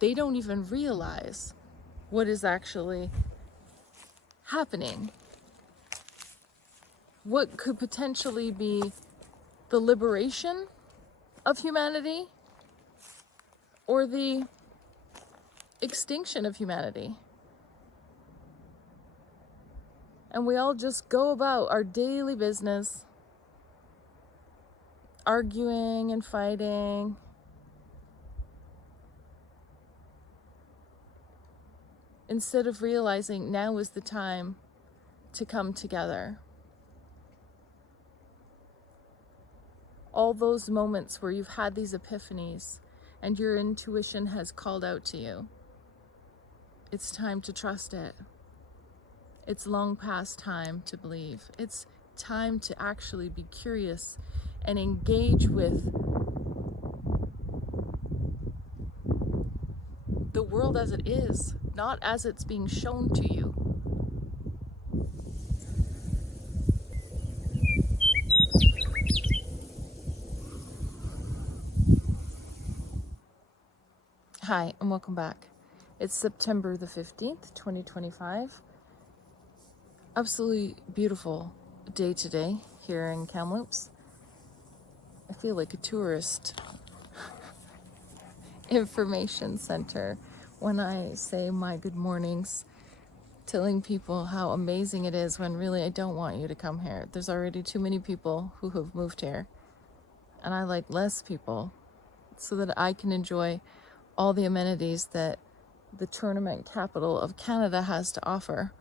they don't even realize what is actually happening. What could potentially be the liberation of humanity or the extinction of humanity. And we all just go about our daily business, arguing and fighting, instead of realizing now is the time to come together. All those moments where you've had these epiphanies and your intuition has called out to you, it's time to trust it. It's long past time to believe. It's time to actually be curious and engage with the world as it is, not as it's being shown to you. Hi, and welcome back. It's September the 15th, 2025. Absolutely beautiful day today here in Kamloops. I feel like a tourist information center when I say my good mornings, telling people how amazing it is when really I don't want you to come here. There's already too many people who have moved here, and I like less people so that I can enjoy all the amenities that the tournament capital of Canada has to offer.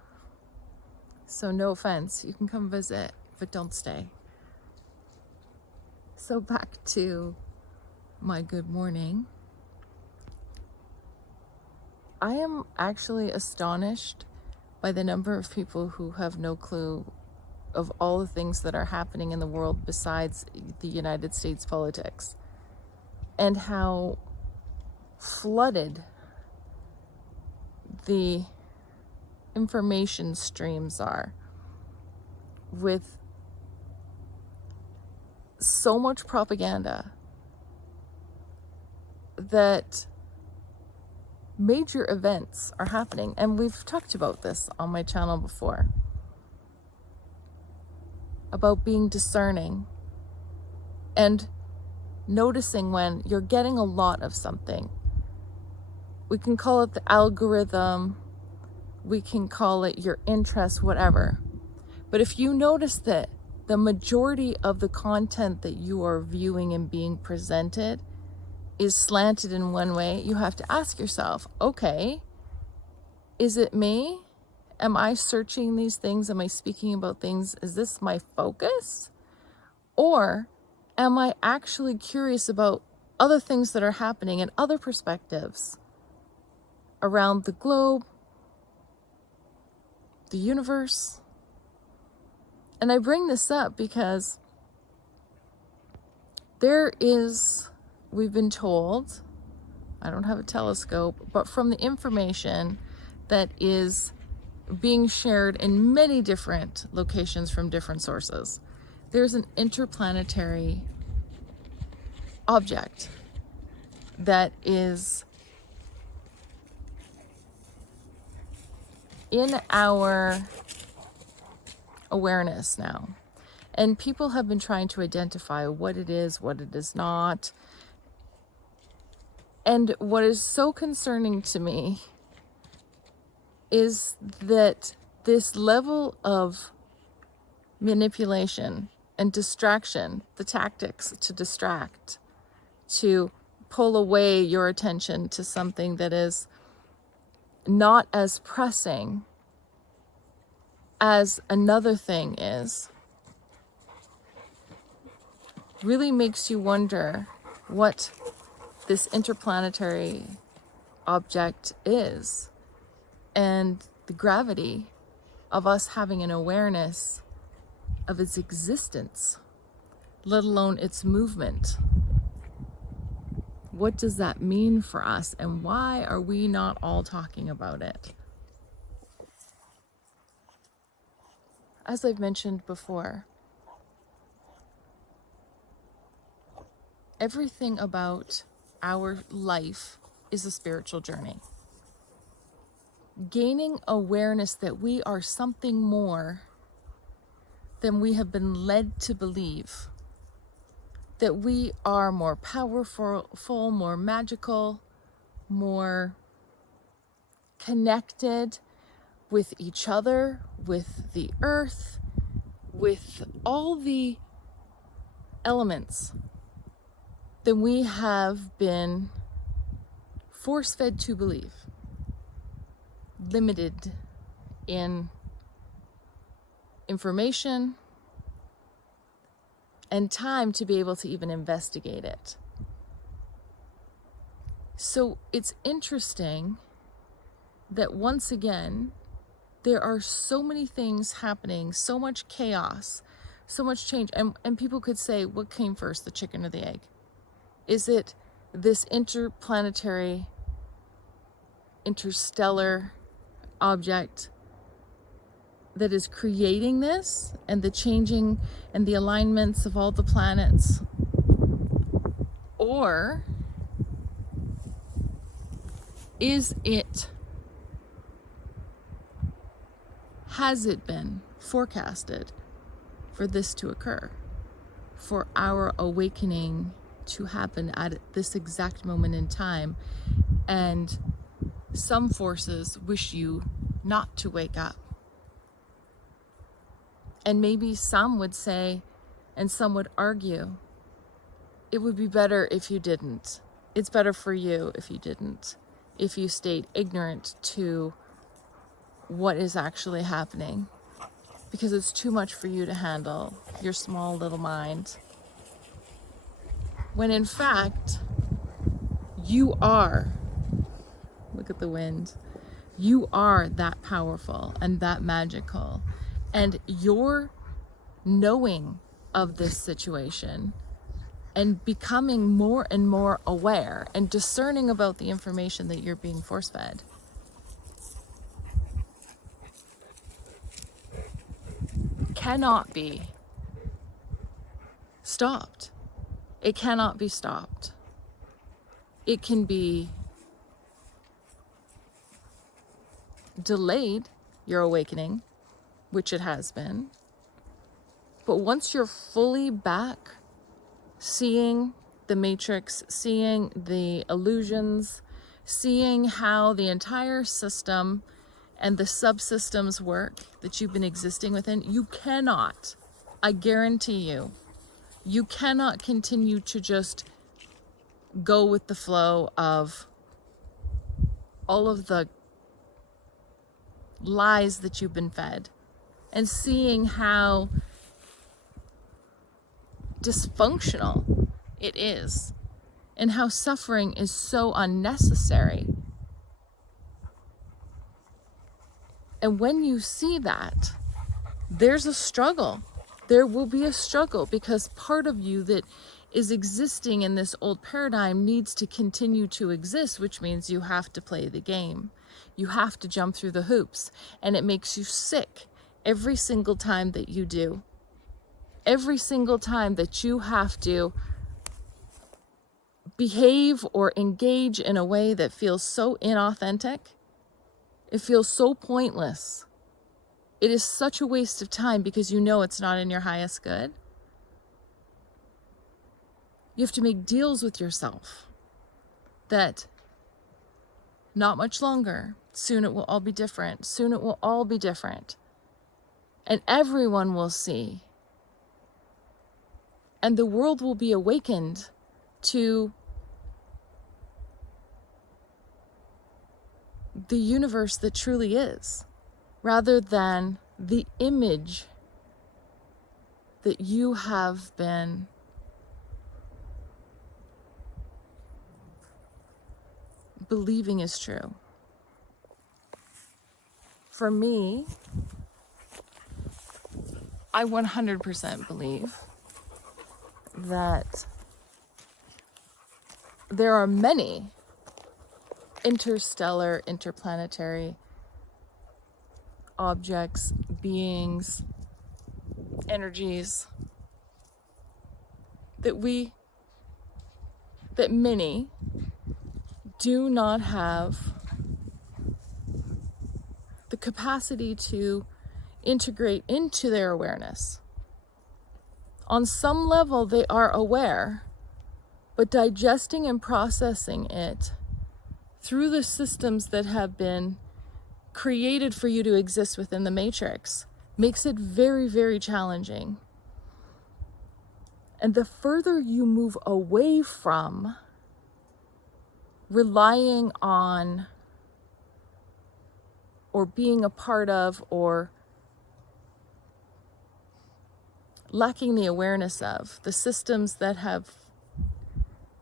So no offense, you can come visit, but don't stay. So back to my good morning. I am actually astonished by the number of people who have no clue of all the things that are happening in the world besides the United States politics, and how flooded the information streams are with so much propaganda that major events are happening. And we've talked about this on my channel before, about being discerning and noticing when you're getting a lot of something. We can call it the algorithm, we can call it your interest, whatever. But if you notice that the majority of the content that you are viewing and being presented is slanted in one way, you have to ask yourself, okay, is it me? Am I searching these things? Am I speaking about things? Is this my focus? Or am I actually curious about other things that are happening and other perspectives around the globe, the universe? And I bring this up because we've been told, I don't have a telescope, but from the information that is being shared in many different locations from different sources, there's an interplanetary object that is in our awareness now. And people have been trying to identify what it is not. And what is so concerning to me is that this level of manipulation and distraction, the tactics to distract, to pull away your attention to something that is not as pressing as another thing is, really makes you wonder what this interplanetary object is, and the gravity of us having an awareness of its existence, let alone its movement. What does that mean for us, and why are we not all talking about it? As I've mentioned before, everything about our life is a spiritual journey. Gaining awareness that we are something more than we have been led to believe. That we are more powerful, more magical, more connected with each other, with the earth, with all the elements than we have been force-fed to believe, limited in information and time to be able to even investigate it. So it's interesting that once again, there are so many things happening, so much chaos, so much change. And people could say, what came first, the chicken or the egg? Is it this interplanetary, interstellar object that is creating this and the changing and the alignments of all the planets? Or has it been forecasted for this to occur, for our awakening to happen at this exact moment in time, and some forces wish you not to wake up? And maybe some would say, and some would argue, it would be better if you didn't. It's better for you if you didn't, if you stayed ignorant to what is actually happening, because it's too much for you to handle, your small little mind. When in fact, you are, look at the wind, you are that powerful and that magical. And your knowing of this situation and becoming more and more aware and discerning about the information that you're being force-fed cannot be stopped. It cannot be stopped. It can be delayed, your awakening, which it has been. But once you're fully back, seeing the matrix, seeing the illusions, seeing how the entire system and the subsystems work that you've been existing within, you cannot, I guarantee you cannot continue to just go with the flow of all of the lies that you've been fed, and seeing how dysfunctional it is and how suffering is so unnecessary. And when you see that, there's a struggle. There will be a struggle, because part of you that is existing in this old paradigm needs to continue to exist, which means you have to play the game. You have to jump through the hoops, and it makes you sick every single time that you do. Every single time that you have to behave or engage in a way that feels so inauthentic, it feels so pointless. It is such a waste of time because you know it's not in your highest good. You have to make deals with yourself that not much longer, soon it will all be different. Soon it will all be different. And everyone will see. And the world will be awakened to the universe that truly is, rather than the image that you have been believing is true. For me, I 100% believe that there are many interstellar, interplanetary objects, beings, energies that many do not have the capacity to integrate into their awareness. On some level, they are aware, but digesting and processing it through the systems that have been created for you to exist within the matrix makes it very, very challenging. And the further you move away from relying on or being a part of or lacking the awareness of the systems that have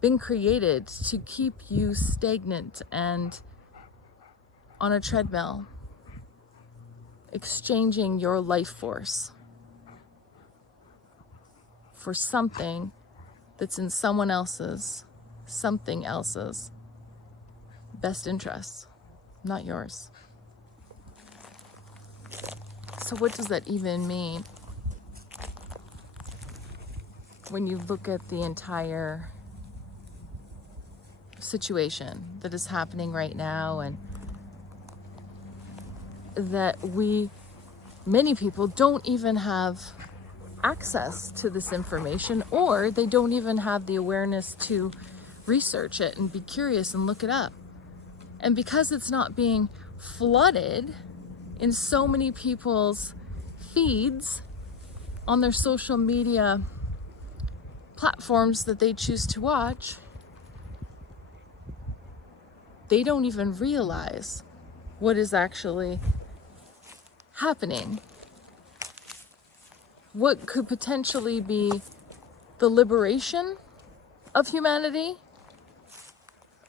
been created to keep you stagnant and on a treadmill, exchanging your life force for something that's in someone else's, something else's best interests, not yours. So what does that even mean when you look at the entire situation that is happening right now, and that many people don't even have access to this information, or they don't even have the awareness to research it and be curious and look it up. And because it's not being flooded in so many people's feeds on their social media platforms that they choose to watch, they don't even realize what is actually happening. What could potentially be the liberation of humanity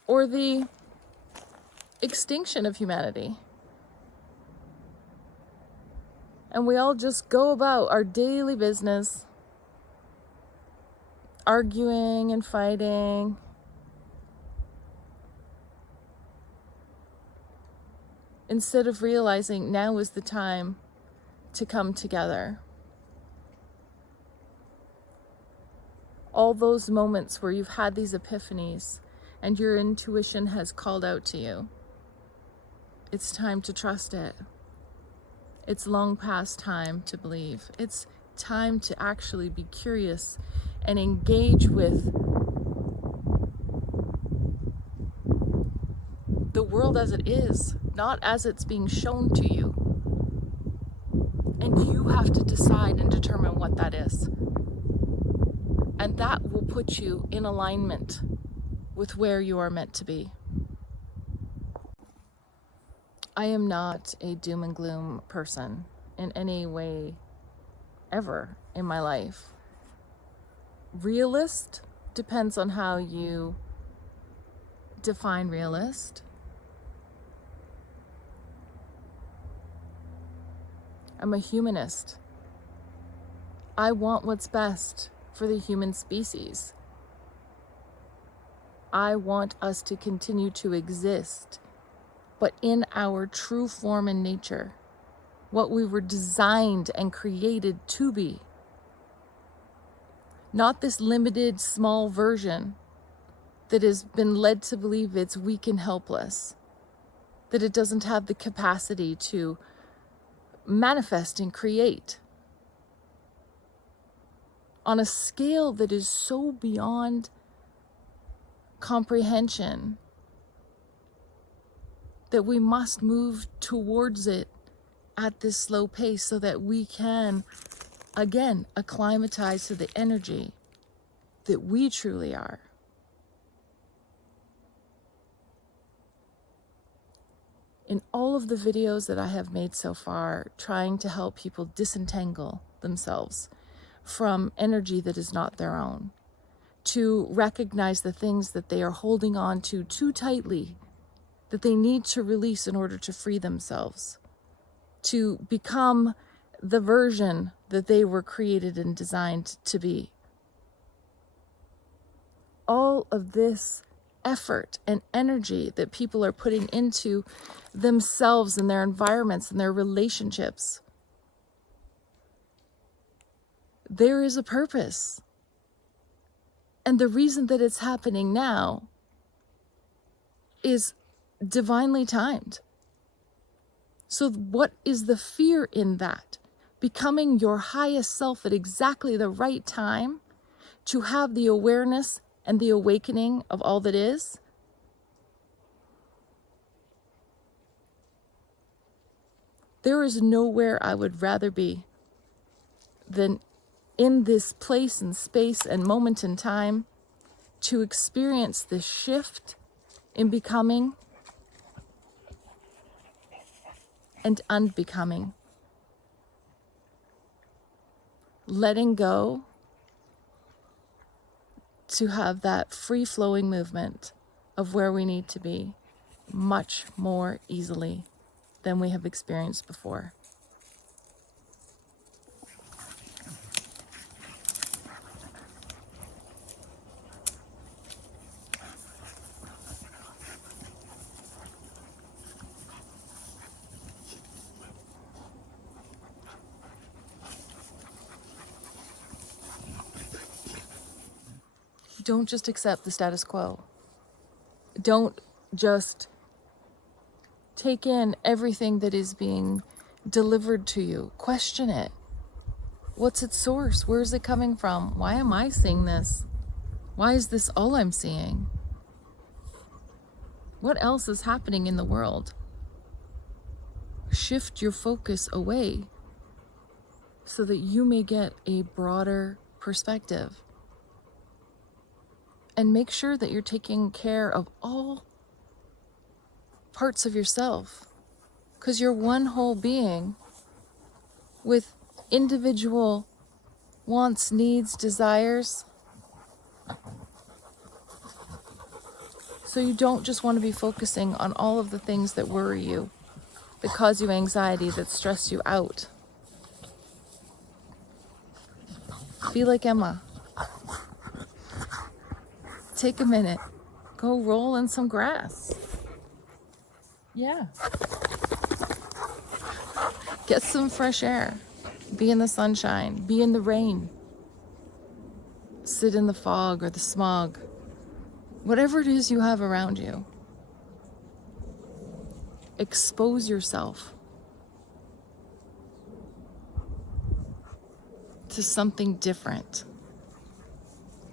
or the extinction of humanity. And we all just go about our daily business, arguing and fighting, instead of realizing now is the time to come together. All those moments where you've had these epiphanies and your intuition has called out to you, it's time to trust it. It's long past time to believe. It's time to actually be curious and engage with the world as it is, not as it's being shown to you. And you have to decide and determine what that is. And that will put you in alignment with where you are meant to be. I am not a doom and gloom person in any way ever in my life. Realist depends on how you define realist. I'm a humanist. I want what's best for the human species. I want us to continue to exist, but in our true form and nature, what we were designed and created to be. Not this limited, small version that has been led to believe it's weak and helpless, that it doesn't have the capacity to manifest and create on a scale that is so beyond comprehension that we must move towards it at this slow pace so that we can, again, acclimatize to the energy that we truly are. In all of the videos that I have made so far, trying to help people disentangle themselves from energy that is not their own, to recognize the things that they are holding on to too tightly, that they need to release in order to free themselves, to become the version that they were created and designed to be. All of this effort and energy that people are putting into themselves and their environments and their relationships, there is a purpose. And the reason that it's happening now is divinely timed. So what is the fear in that? Becoming your highest self at exactly the right time to have the awareness and the awakening of all that is? There is nowhere I would rather be than in this place and space and moment in time to experience this shift in becoming and unbecoming. Letting go to have that free-flowing movement of where we need to be much more easily than we have experienced before. Don't just accept the status quo. Don't just take in everything that is being delivered to you. Question it. What's its source? Where is it coming from? Why am I seeing this? Why is this all I'm seeing? What else is happening in the world? Shift your focus away so that you may get a broader perspective. And make sure that you're taking care of all parts of yourself, because you're one whole being with individual wants, needs, desires. So you don't just want to be focusing on all of the things that worry you, that cause you anxiety, that stress you out. Be like Emma. Take a minute. Go roll in some grass. Yeah. Get some fresh air. Be in the sunshine. Be in the rain. Sit in the fog or the smog. Whatever it is you have around you. Expose yourself to something different.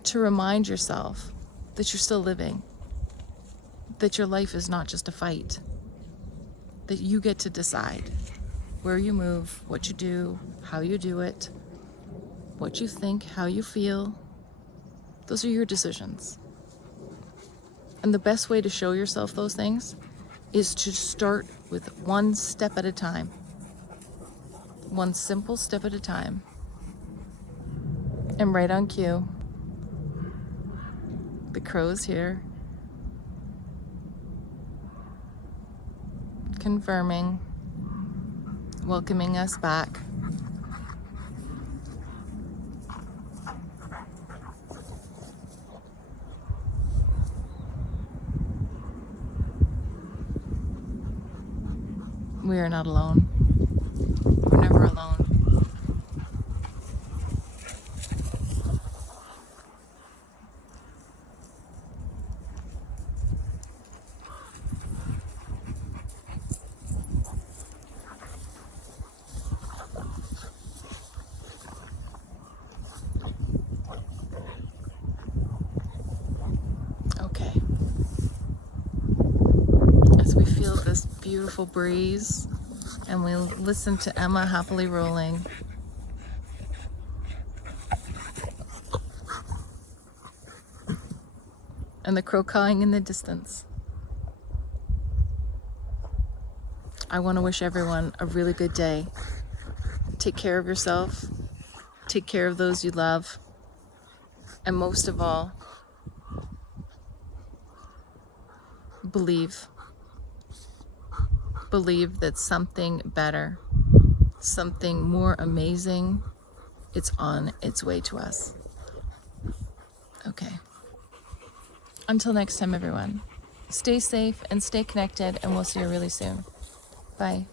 To remind yourself that you're still living. That your life is not just a fight. That you get to decide where you move, what you do, how you do it, what you think, how you feel. Those are your decisions. And the best way to show yourself those things is to start with one step at a time. One simple step at a time. And right on cue, the crow's here, confirming, welcoming us back. We are not alone. We're never alone. Okay. As we feel this beautiful breeze and we listen to Emma happily rolling, and the crow cawing in the distance, I want to wish everyone a really good day. Take care of yourself, take care of those you love, and most of all, believe that something better, something more amazing, it's on its way to us. Okay. Until next time, everyone, stay safe and stay connected, and we'll see you really soon. Bye.